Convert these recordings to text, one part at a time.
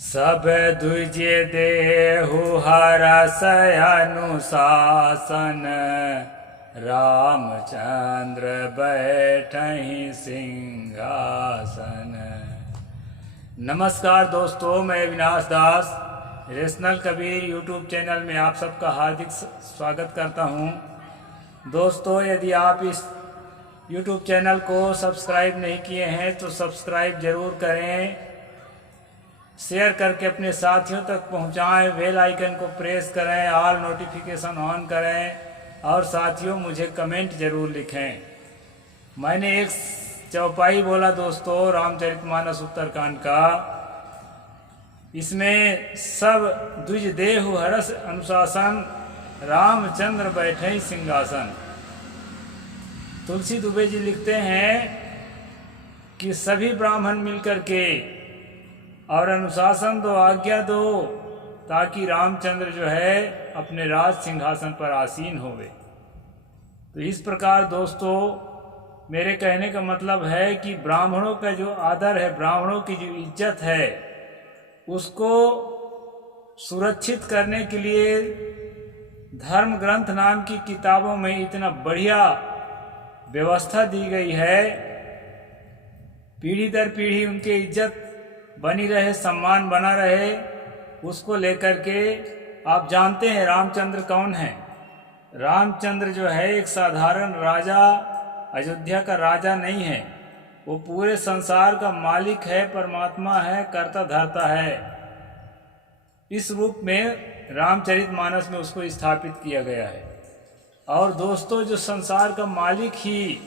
सब द्विज देहु हरस अनुशासन, रामचंद्र बैठहि सिंहासन। नमस्कार दोस्तों, मैं अविनाश दास रेशनल कबीर यूट्यूब चैनल में आप सबका हार्दिक स्वागत करता हूं। दोस्तों, यदि आप इस यूट्यूब चैनल को सब्सक्राइब नहीं किए हैं तो सब्सक्राइब ज़रूर करें, शेयर करके अपने साथियों तक पहुंचाएं, बेल आइकन को प्रेस करें, ऑल नोटिफिकेशन ऑन करें और साथियों मुझे कमेंट ज़रूर लिखें। मैंने एक चौपाई बोला दोस्तों रामचरितमानस उत्तरकांड का। इसमें सब द्विज देहु हरस अनुशासन, रामचंद्र बैठे सिंहासन। तुलसी दुबे जी लिखते हैं कि सभी ब्राह्मण मिलकर के और अनुशासन दो, आज्ञा दो, ताकि रामचंद्र जो है अपने राज सिंहासन पर आसीन होवे। तो इस प्रकार दोस्तों मेरे कहने का मतलब है कि ब्राह्मणों का जो आदर है, ब्राह्मणों की जो इज्जत है, उसको सुरक्षित करने के लिए धर्म ग्रंथ नाम की किताबों में इतना बढ़िया व्यवस्था दी गई है। पीढ़ी दर पीढ़ी उनकी इज्जत बनी रहे, सम्मान बना रहे, उसको लेकर के आप जानते हैं रामचंद्र कौन है। रामचंद्र जो है एक साधारण राजा, अयोध्या का राजा नहीं है, वो पूरे संसार का मालिक है, परमात्मा है, कर्ता धर्ता है। इस रूप में रामचरितमानस में उसको स्थापित किया गया है। और दोस्तों, जो संसार का मालिक ही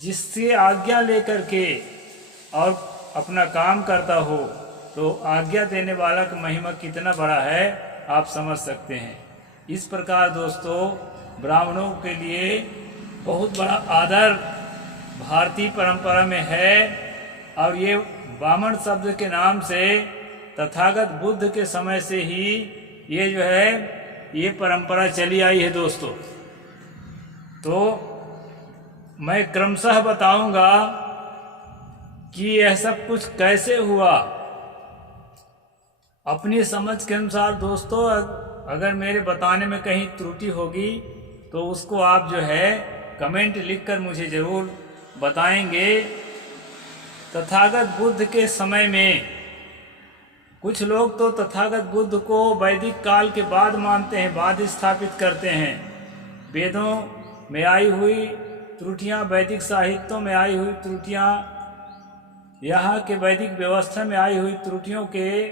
जिससे आज्ञा लेकर के और अपना काम करता हो, तो आज्ञा देने वाला का महिमा कितना बड़ा है आप समझ सकते हैं। इस प्रकार दोस्तों ब्राह्मणों के लिए बहुत बड़ा आदर भारतीय परंपरा में है। और ये वामन शब्द के नाम से तथागत बुद्ध के समय से ही ये जो है ये परंपरा चली आई है दोस्तों। तो मैं क्रमशः बताऊंगा कि यह सब कुछ कैसे हुआ अपनी समझ के अनुसार। दोस्तों अगर मेरे बताने में कहीं त्रुटि होगी तो उसको आप जो है कमेंट लिखकर मुझे ज़रूर बताएंगे। तथागत बुद्ध के समय में कुछ लोग तो तथागत बुद्ध को वैदिक काल के बाद मानते हैं, बाद स्थापित करते हैं। वेदों में आई हुई त्रुटियां, वैदिक साहित्यों में आई हुई त्रुटियां, यहाँ के वैदिक व्यवस्था में आई हुई त्रुटियों के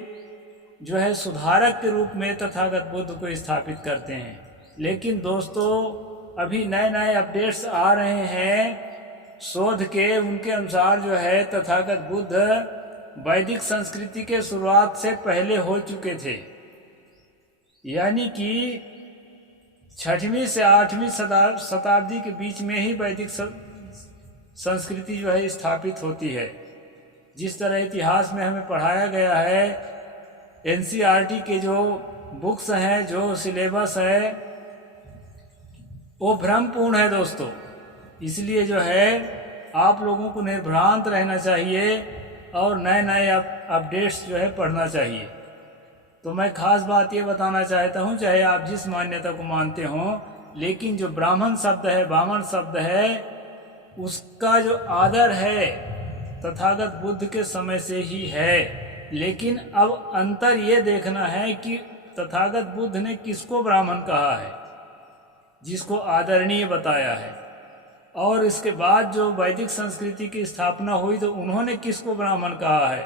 जो है सुधारक के रूप में तथागत बुद्ध को स्थापित करते हैं। लेकिन दोस्तों अभी नए नए अपडेट्स आ रहे हैं शोध के, उनके अनुसार जो है तथागत बुद्ध वैदिक संस्कृति के शुरुआत से पहले हो चुके थे। यानी कि 6वीं से 8वीं शताब्दी के बीच में ही वैदिक संस्कृति जो है स्थापित होती है। जिस तरह इतिहास में हमें पढ़ाया गया है, एनसीईआरटी के जो बुक्स हैं, जो सिलेबस है, वो भ्रमपूर्ण है दोस्तों। इसलिए जो है आप लोगों को निर्भ्रांत रहना चाहिए और नए नए अपडेट्स जो है पढ़ना चाहिए। तो मैं खास बात ये बताना चाहता हूँ, चाहे आप जिस मान्यता को मानते हों, लेकिन जो ब्राह्मण शब्द है, वामन शब्द है, उसका जो आदर है तथागत बुद्ध के समय से ही है। लेकिन अब अंतर ये देखना है कि तथागत बुद्ध ने किसको ब्राह्मण कहा है, जिसको आदरणीय बताया है, और इसके बाद जो वैदिक संस्कृति की स्थापना हुई तो उन्होंने किसको ब्राह्मण कहा है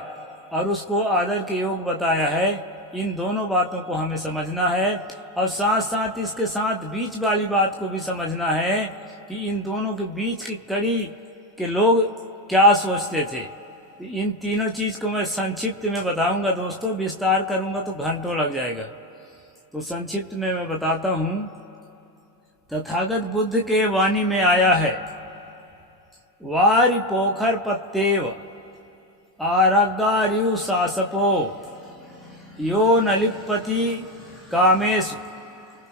और उसको आदर के योग बताया है। इन दोनों बातों को हमें समझना है और साथ साथ इसके साथ बीच वाली बात को भी समझना है कि इन दोनों के बीच की कड़ी के लोग क्या सोचते थे। इन तीनों चीज़ को मैं संक्षिप्त में बताऊंगा दोस्तों, विस्तार करूंगा तो घंटों लग जाएगा। तो संक्षिप्त में मैं बताता हूं। तथागत बुद्ध के वाणी में आया है, वारि पोखर पत्तेव आरगारियु सासपो, यो नलिपति कामेश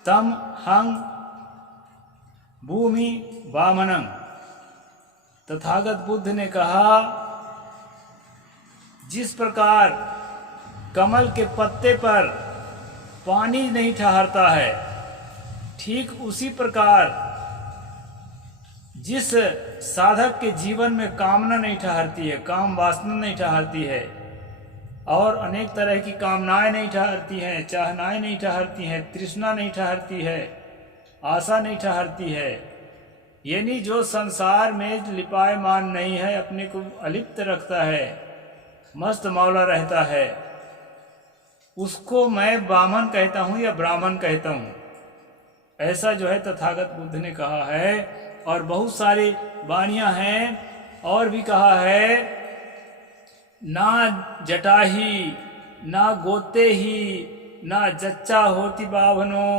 तम हंग भूमि वामनं। तथागत बुद्ध ने कहा, जिस प्रकार कमल के पत्ते पर पानी नहीं ठहरता है, ठीक उसी प्रकार जिस साधक के जीवन में कामना नहीं ठहरती है, काम वासना नहीं ठहरती है, और अनेक तरह की कामनाएं नहीं ठहरती हैं, चाहनाएं नहीं ठहरती हैं, तृष्णा नहीं ठहरती है, आशा नहीं ठहरती है, यानी जो संसार में लिपायमान नहीं है, अपने को अलिप्त रखता है, मस्त मौला रहता है, उसको मैं वामन कहता हूँ या ब्राह्मण कहता हूँ। ऐसा जो है तथागत बुद्ध ने कहा है। और बहुत सारी वाणियाँ हैं और भी कहा है, ना जटाही ना गोते ही ना जच्चा होती बावनो,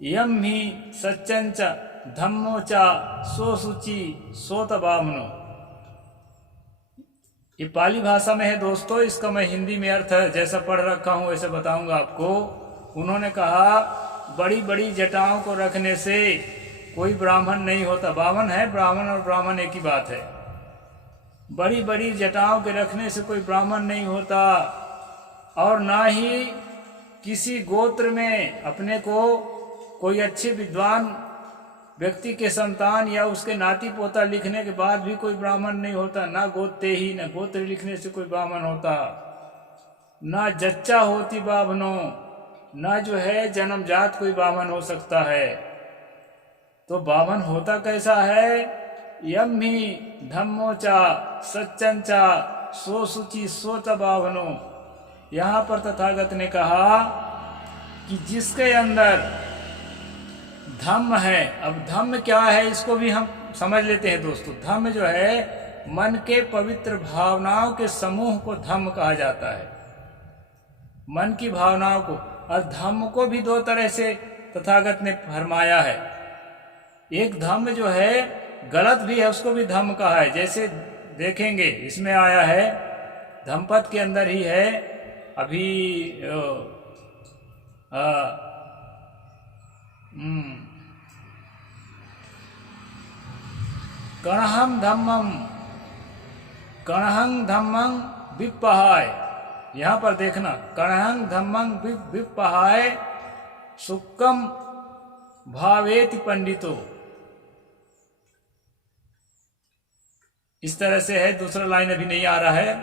यम ही सच्चंच धम्मोचा सो सुचि सोत बावनो। ये पाली भाषा में है दोस्तों, इसका मैं हिंदी में अर्थ जैसा पढ़ रखा हूँ वैसे बताऊंगा आपको। उन्होंने कहा बड़ी बड़ी जटाओं को रखने से कोई ब्राह्मण नहीं होता। बावन है, ब्राह्मण और ब्राह्मण एक ही बात है। बड़ी बड़ी जटाओं के रखने से कोई ब्राह्मण नहीं होता, और ना ही किसी गोत्र में अपने को कोई अच्छे विद्वान व्यक्ति के संतान या उसके नाती पोता लिखने के बाद भी कोई ब्राह्मण नहीं होता। ना गोते ही ना गोत्र लिखने से कोई ब्राह्मण होता, ना जच्चा होती बाभनो, ना जो है जन्मजात कोई ब्राह्मण हो सकता है। तो ब्राह्मण होता कैसा है? यम ही धम्मोचा सच्चंचा सो सुचि सोत बाभनो। यहाँ पर तथागत ने कहा कि जिसके अंदर धम्म है। अब धम्म क्या है इसको भी हम समझ लेते हैं दोस्तों। धम्म जो है मन के पवित्र भावनाओं के समूह को धम्म कहा जाता है, मन की भावनाओं को। और धम्म को भी दो तरह से तथागत ने फरमाया है। एक धम्म जो है गलत भी है, उसको भी धम्म कहा है। जैसे देखेंगे इसमें आया है, धम्मपद के अंदर ही है अभी कणहं धम्मं विपहाय। यहाँ पर देखना, कणहं धम्मं विपहाय सुक्कम भावेति पंडितो। इस तरह से है, दूसरा लाइन अभी नहीं आ रहा है।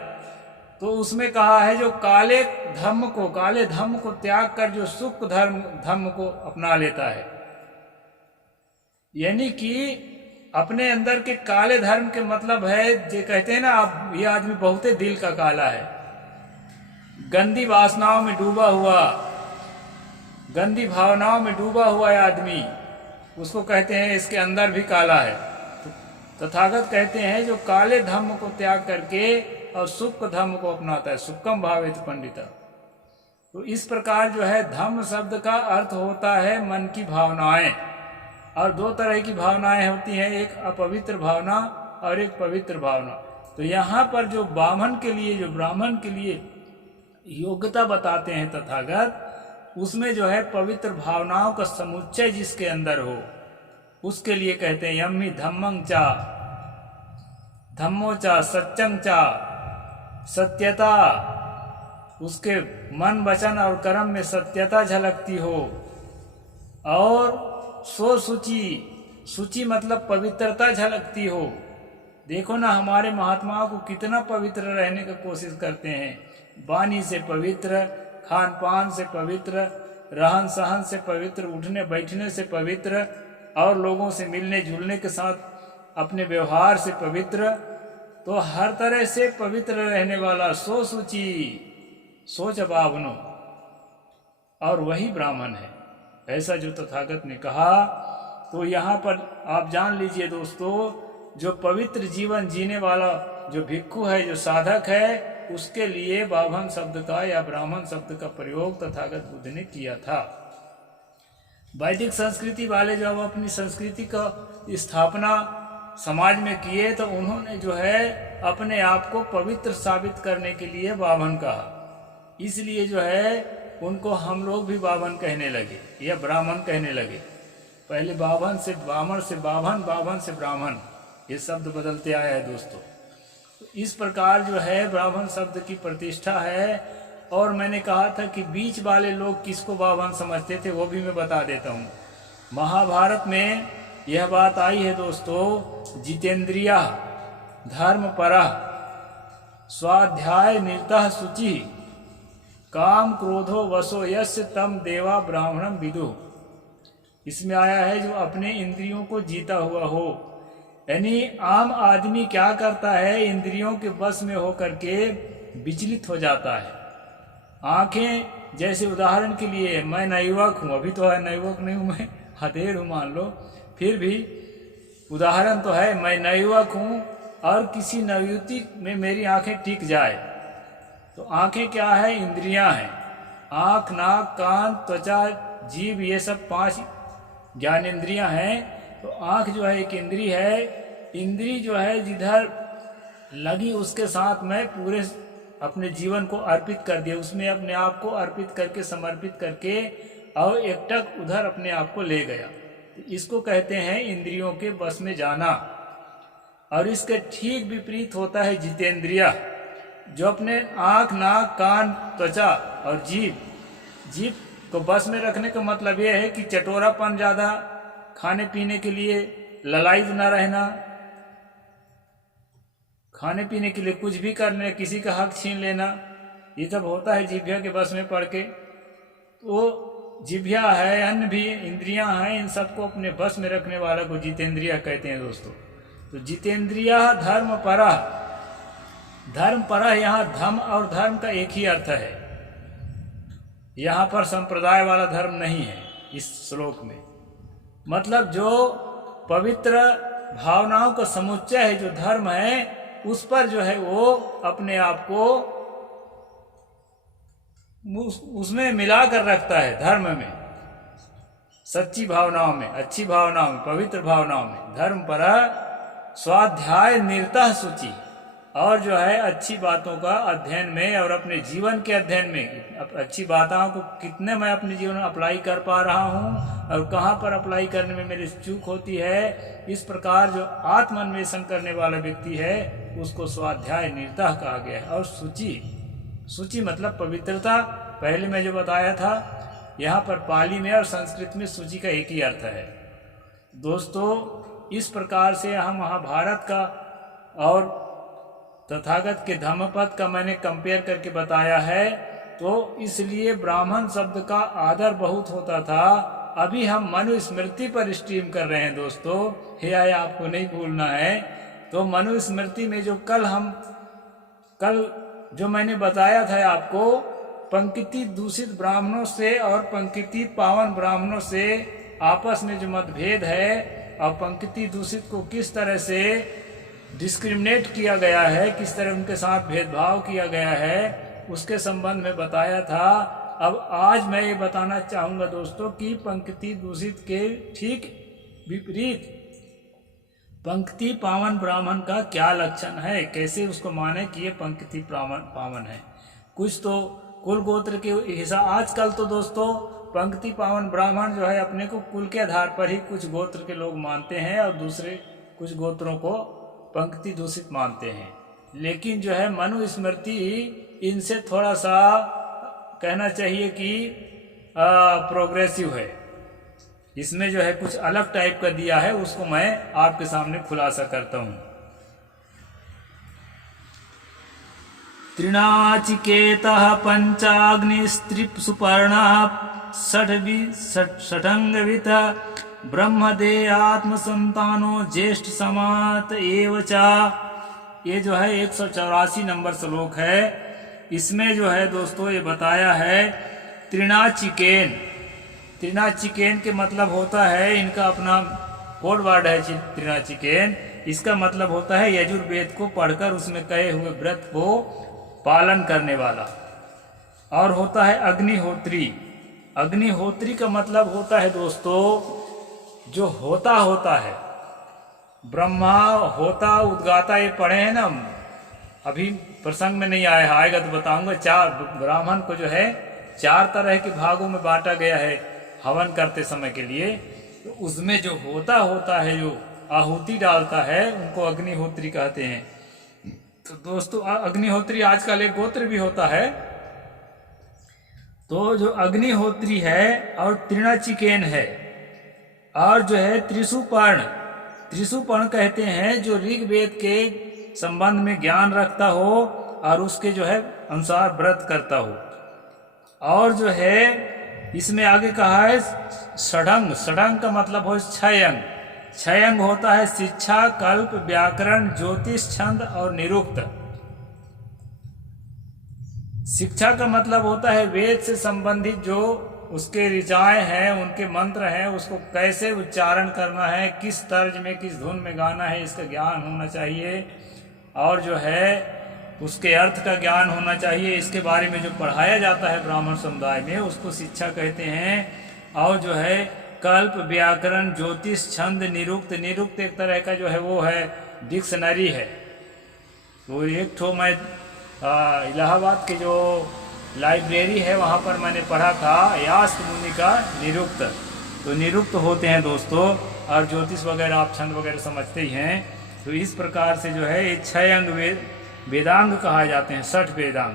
तो उसमें कहा है जो काले धम्म को त्याग कर जो सुख धम्म को अपना लेता है, यानी कि अपने अंदर के काले धर्म के मतलब है, जो कहते हैं ना आप, ये आदमी बहुते दिल का काला है, गंदी वासनाओं में डूबा हुआ, गंदी भावनाओं में डूबा हुआ है आदमी, उसको कहते हैं इसके अंदर भी काला है। तो तथागत कहते हैं जो काले धम्म को त्याग करके और सुख धम्म को अपनाता है, सुक्कम भावेत पंडिता। तो इस प्रकार जो है धम्म शब्द का अर्थ होता है मन की भावनाएं। और दो तरह की भावनाएं होती हैं, एक अपवित्र भावना और एक पवित्र भावना। तो यहाँ पर जो ब्राह्मण के लिए योग्यता बताते हैं तथागत, उसमें जो है पवित्र भावनाओं का समुच्चय जिसके अंदर हो, उसके लिए कहते हैं यम्मी धम्मं चा धम्मो चा सच्चं चा, सत्यता, उसके मन वचन और कर्म में सत्यता झलकती हो। और सो सुचि मतलब पवित्रता झलकती हो। देखो ना हमारे महात्माओं को कितना पवित्र रहने की कोशिश करते हैं, वाणी से पवित्र, खान पान से पवित्र, रहन सहन से पवित्र, उठने बैठने से पवित्र, और लोगों से मिलने जुलने के साथ अपने व्यवहार से पवित्र। तो हर तरह से पवित्र रहने वाला सो सुचि सोच बावनो, और वही ब्राह्मण है, ऐसा जो तथागत ने कहा। तो यहाँ पर आप जान लीजिए दोस्तों, जो पवित्र जीवन जीने वाला जो भिक्खु है, जो साधक है, उसके लिए बाभन शब्द का या ब्राह्मण शब्द का प्रयोग तथागत बुद्ध ने किया था। वैदिक संस्कृति वाले जब अपनी संस्कृति का स्थापना समाज में किए, तो उन्होंने जो है अपने आप को पवित्र साबित करने के लिए बाभन कहा। इसलिए जो है उनको हम लोग भी बाभन कहने लगे या ब्राह्मण कहने लगे। पहले बाभन से ब्राह्मण से बाभन, बाभन से ब्राह्मण, ये शब्द बदलते आया है दोस्तों। तो इस प्रकार जो है ब्राह्मण शब्द की प्रतिष्ठा है। और मैंने कहा था कि बीच वाले लोग किसको भगवान समझते थे वो भी मैं बता देता हूँ। महाभारत में यह बात आई है दोस्तों, जितेंद्रिया धर्मपरा स्वाध्याय निरतः शुचि काम क्रोधो वशो यस्य तम देवा ब्राह्मणम विदु। इसमें आया है जो अपने इंद्रियों को जीता हुआ हो। यानी आम आदमी क्या करता है, इंद्रियों के वश में होकर के विचलित हो जाता है। आंखें जैसे उदाहरण के लिए, मैं नवयुवक हूँ, अभी तो है नवयुवक नहीं हूँ, मैं हथेर हूँ मान लो, फिर भी उदाहरण तो है, मैं नवयुवक हूँ और किसी नवयुवती में मेरी आंखें टिक जाए तो आंखें क्या है, इंद्रियां हैं। आंख, नाक, कान, त्वचा, जीभ, ये सब 5 ज्ञानेंद्रियां हैं। तो आंख जो है एक इंद्री है। इंद्री जो है जिधर लगी उसके साथ मैं पूरे अपने जीवन को अर्पित कर दिया, उसमें अपने आप को अर्पित करके समर्पित करके और एकटक उधर अपने आप को ले गया। इसको कहते हैं इंद्रियों के बस में जाना। और इसके ठीक विपरीत होता है जितेंद्रिया, जो अपने आंख, नाक, कान, त्वचा और जीभ को बस में रखने का मतलब यह है कि चटोरापन ज़्यादा, खाने पीने के लिए ललायत न रहना, खाने पीने के लिए कुछ भी करने, किसी का हक छीन लेना, ये सब होता है जिह्वा के बस में पड़ के। तो जिह्वा है, अन्य भी इंद्रियां हैं, इन सबको अपने बस में रखने वाला को जितेंद्रिया कहते हैं दोस्तों। तो जितेंद्रिया धर्मपरा, धर्मपरा यहाँ धम और धर्म का एक ही अर्थ है, यहाँ पर संप्रदाय वाला धर्म नहीं है इस श्लोक में। मतलब जो पवित्र भावनाओं का समुच्चय है, जो धर्म है, उस पर जो है वो अपने आप को उसमें मिलाकर रखता है। धर्म में, सच्ची भावनाओं में, अच्छी भावनाओं में, पवित्र भावनाओं में। धर्म पर स्वाध्याय निरतः शुचि, और जो है अच्छी बातों का अध्ययन में और अपने जीवन के अध्ययन में, अच्छी बातों को कितने मैं अपने जीवन में अप्लाई कर पा रहा हूँ और कहाँ पर अप्लाई करने में मेरी चूक होती है, इस प्रकार जो आत्मान्वेषण करने वाला व्यक्ति है उसको स्वाध्याय निरतः कहा गया है। और शुचि मतलब पवित्रता, पहले मैं जो बताया था, यहाँ पर पाली में और संस्कृत में शुचि का एक ही अर्थ है दोस्तों। इस प्रकार से हम महाभारत का और तथागत के धम्मपद का मैंने कंपेयर करके बताया है। तो इसलिए ब्राह्मण शब्द का आदर बहुत होता था। अभी हम मनुस्मृति पर स्ट्रीम कर रहे हैं दोस्तों, यह आपको नहीं भूलना है। तो मनुस्मृति में जो कल जो मैंने बताया था आपको, पंक्ति दूषित ब्राह्मणों से और पंक्ति पावन ब्राह्मणों से आपस में जो मतभेद है और पंक्ति दूषित को किस तरह से डिस्क्रिमिनेट किया गया है, किस तरह उनके साथ भेदभाव किया गया है, उसके संबंध में बताया था। अब आज मैं ये बताना चाहूँगा दोस्तों कि पंक्ति दूषित के ठीक विपरीत पंक्ति पावन ब्राह्मण का क्या लक्षण है, कैसे उसको माने कि ये पंक्ति पावन है। कुछ तो कुल गोत्र के हिसाब, आजकल तो दोस्तों पंक्ति पावन ब्राह्मण जो है अपने को कुल के आधार पर ही कुछ गोत्र के लोग मानते हैं और दूसरे कुछ गोत्रों को पंक्ति दूषित मानते हैं। लेकिन जो है मनुस्मृति इनसे थोड़ा सा कहना चाहिए कि प्रोग्रेसिव है। इसमें जो है कुछ अलग टाइप का दिया है, उसको मैं आपके सामने खुलासा करता हूँ। त्रिनाचिकेतः पंचाग्निस्त्रिप सुपर्णः षठंगवित ब्रह्मदे आत्मसंतानो ज्येष्ठ समात एवचा। ये जो है 184 नंबर श्लोक है। इसमें जो है दोस्तों ये बताया है त्रिनाचिकेन। त्रिनाचिकेन के मतलब होता है, इनका अपना कोड वर्ड है त्रिनाचिकेन। इसका मतलब होता है यजुर्वेद को पढ़कर उसमें कहे हुए व्रत को पालन करने वाला। और होता है अग्निहोत्री। अग्निहोत्री का मतलब होता है दोस्तों जो होता है। ब्रह्मा होता उद्गाता ये पढ़े हैं ना, अभी प्रसंग में नहीं आया, आएगा तो बताऊंगा। 4 ब्राह्मण को जो है 4 तरह के भागों में बांटा गया है हवन करते समय के लिए। तो उसमें जो होता है, जो आहुति डालता है, उनको अग्निहोत्री कहते हैं। तो दोस्तों अग्निहोत्री आजकल एक गोत्र भी होता है, तो जो अग्निहोत्री है और तृणाचिकेन है और जो है त्रिशुपर्ण, त्रिशुपर्ण कहते हैं जो ऋग्वेद के संबंध में ज्ञान रखता हो और उसके जो है अनुसार व्रत करता हो। और जो है इसमें आगे कहा है षडंग, षडंग का मतलब हो छय अंग। छय अंग होता है शिक्षा, कल्प, व्याकरण, ज्योतिष, छंद और निरुक्त। शिक्षा का मतलब होता है वेद से संबंधित जो उसके ऋचाएं हैं, उनके मंत्र हैं, उसको कैसे उच्चारण करना है, किस तर्ज में किस धुन में गाना है, इसका ज्ञान होना चाहिए। और जो है उसके अर्थ का ज्ञान होना चाहिए। इसके बारे में जो पढ़ाया जाता है ब्राह्मण समुदाय में उसको शिक्षा कहते हैं। और जो है कल्प, व्याकरण, ज्योतिष, छंद, निरुक्त, निरुक्त एक तरह का जो है वो है डिक्शनरी है। तो एक ठो मैं इलाहाबाद की जो लाइब्रेरी है वहाँ पर मैंने पढ़ा था यास्क मुनि का निरुक्त। तो निरुक्त होते हैं दोस्तों। और ज्योतिष वगैरह आप छंद वगैरह समझते ही हैं। तो इस प्रकार से जो है ये 6 अंग वेदांग कहा जाते हैं, 60 वेदांग।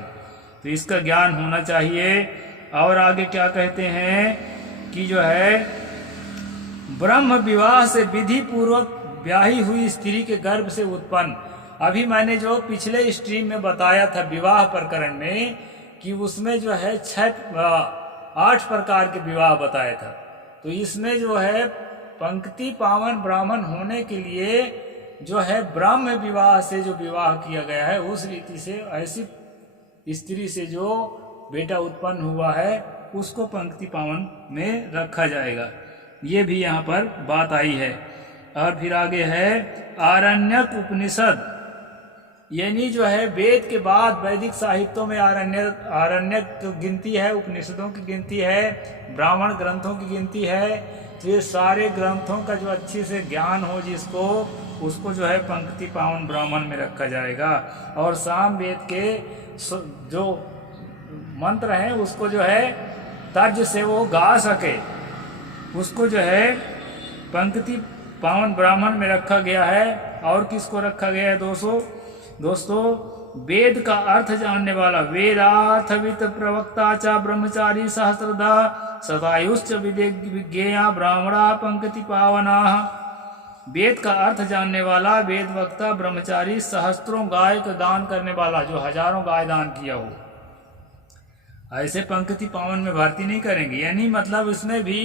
तो इसका ज्ञान होना चाहिए। और आगे क्या कहते हैं कि जो है ब्रह्म विवाह से विधि पूर्वक ब्याही हुई स्त्री के गर्भ से उत्पन्न। अभी मैंने जो पिछले स्ट्रीम में बताया था विवाह प्रकरण में कि उसमें जो है 8 प्रकार के विवाह बताया था। तो इसमें जो है पंक्ति पावन ब्राह्मण होने के लिए जो है ब्रह्म विवाह से जो विवाह किया गया है उस रीति से ऐसी स्त्री से जो बेटा उत्पन्न हुआ है उसको पंक्ति पावन में रखा जाएगा। ये भी यहाँ पर बात आई है। और फिर आगे है आरण्यक उपनिषद, यानी जो है वेद के बाद वैदिक साहित्यों में आरण्यक तो गिनती है, उपनिषदों की गिनती है, ब्राह्मण ग्रंथों की गिनती है। तो ये सारे ग्रंथों का जो अच्छे से ज्ञान हो जिसको, उसको जो है पंक्ति पावन ब्राह्मण में रखा जाएगा। और साम वेद के जो मंत्र हैं उसको जो है तर्ज से वो गा सके, उसको जो है पंक्ति पावन ब्राह्मण में रखा गया है। और किसको रखा गया है दोस्तों वेद का अर्थ जानने वाला, वेदार्थवित प्रवक्ता च ब्रह्मचारी सहस्रधा सदायुश्च विज्ञेया ब्राह्मणा पंक्ति पावना। वेद का अर्थ जानने वाला, वेद वक्ता, ब्रह्मचारी, सहस्त्रों गाय का दान करने वाला, जो हजारों गाय दान किया हो, ऐसे पंक्ति पावन में भर्ती नहीं करेंगे। यानी मतलब इसमें भी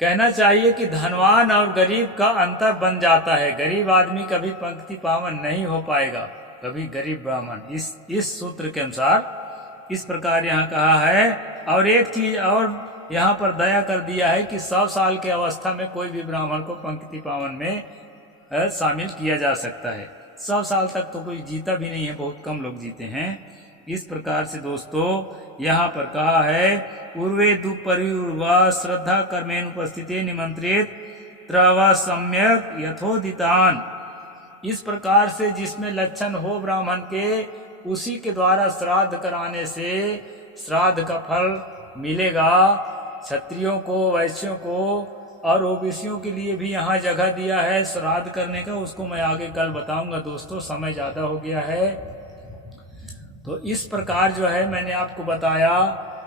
कहना चाहिए कि धनवान और गरीब का अंतर बन जाता है। गरीब आदमी कभी पंक्ति पावन नहीं हो पाएगा, कभी गरीब ब्राह्मण। इस सूत्र के अनुसार इस प्रकार यहाँ कहा है। और एक चीज और यहाँ पर दया कर दिया है कि 100 साल के अवस्था में कोई भी ब्राह्मण को पंक्ति पावन में शामिल किया जा सकता है। 100 साल तक तो कोई जीता भी नहीं है, बहुत कम लोग जीते हैं। इस प्रकार से दोस्तों यहाँ पर कहा है पूर्वे दुपरिवा श्रद्धा कर्मेन उपस्थिते निमंत्रित त्रवा सम्यक यथोदितान। इस प्रकार से जिसमें लक्षण हो ब्राह्मण के, उसी के द्वारा श्राद्ध कराने से श्राद्ध का फल मिलेगा। क्षत्रियों को, वैश्यों को और ओबीसियों के लिए भी यहाँ जगह दिया है श्राद्ध करने का। उसको मैं आगे कल बताऊंगा दोस्तों, समय ज़्यादा हो गया है। तो इस प्रकार जो है मैंने आपको बताया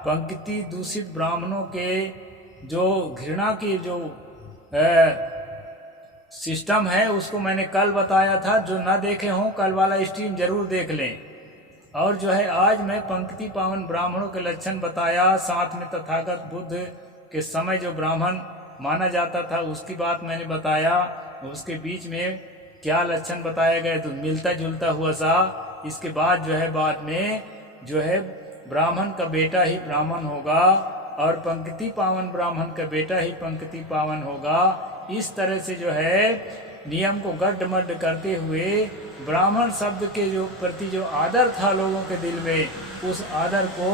पंक्ति दूषित ब्राह्मणों के जो घृणा की जो सिस्टम है उसको मैंने कल बताया था। जो ना देखे हों कल वाला स्ट्रीम जरूर देख लें। और जो है आज मैं पंक्ति पावन ब्राह्मणों के लक्षण बताया, साथ में तथागत बुद्ध के समय जो ब्राह्मण माना जाता था उसकी बात मैंने बताया। उसके बीच में क्या लक्षण बताए गए तो मिलता जुलता हुआ सा। इसके बाद जो है बाद में जो है ब्राह्मण का बेटा ही ब्राह्मण होगा और पंक्ति पावन ब्राह्मण का बेटा ही पंक्ति पावन होगा। इस तरह से जो है नियम को गड्ढमड्ढ करते हुए ब्राह्मण शब्द के जो प्रति जो आदर था लोगों के दिल में, उस आदर को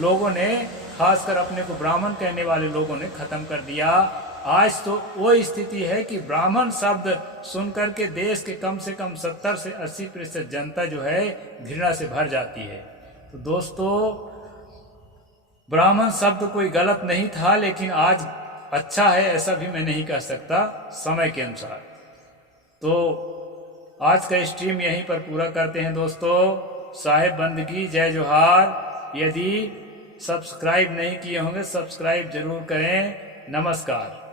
लोगों ने, खासकर अपने को ब्राह्मण कहने वाले लोगों ने खत्म कर दिया। आज तो वो स्थिति है कि ब्राह्मण शब्द सुनकर के देश के कम से कम 70 से 80% जनता जो है घृणा से भर जाती है। तो दोस्तों ब्राह्मण शब्द कोई गलत नहीं था, लेकिन आज अच्छा है ऐसा भी मैं नहीं कह सकता समय के अनुसार। तो आज का स्ट्रीम यहीं पर पूरा करते हैं दोस्तों। साहेब बंदगी, जय जोहार। यदि सब्सक्राइब नहीं किए होंगे, सब्सक्राइब जरूर करें। नमस्कार।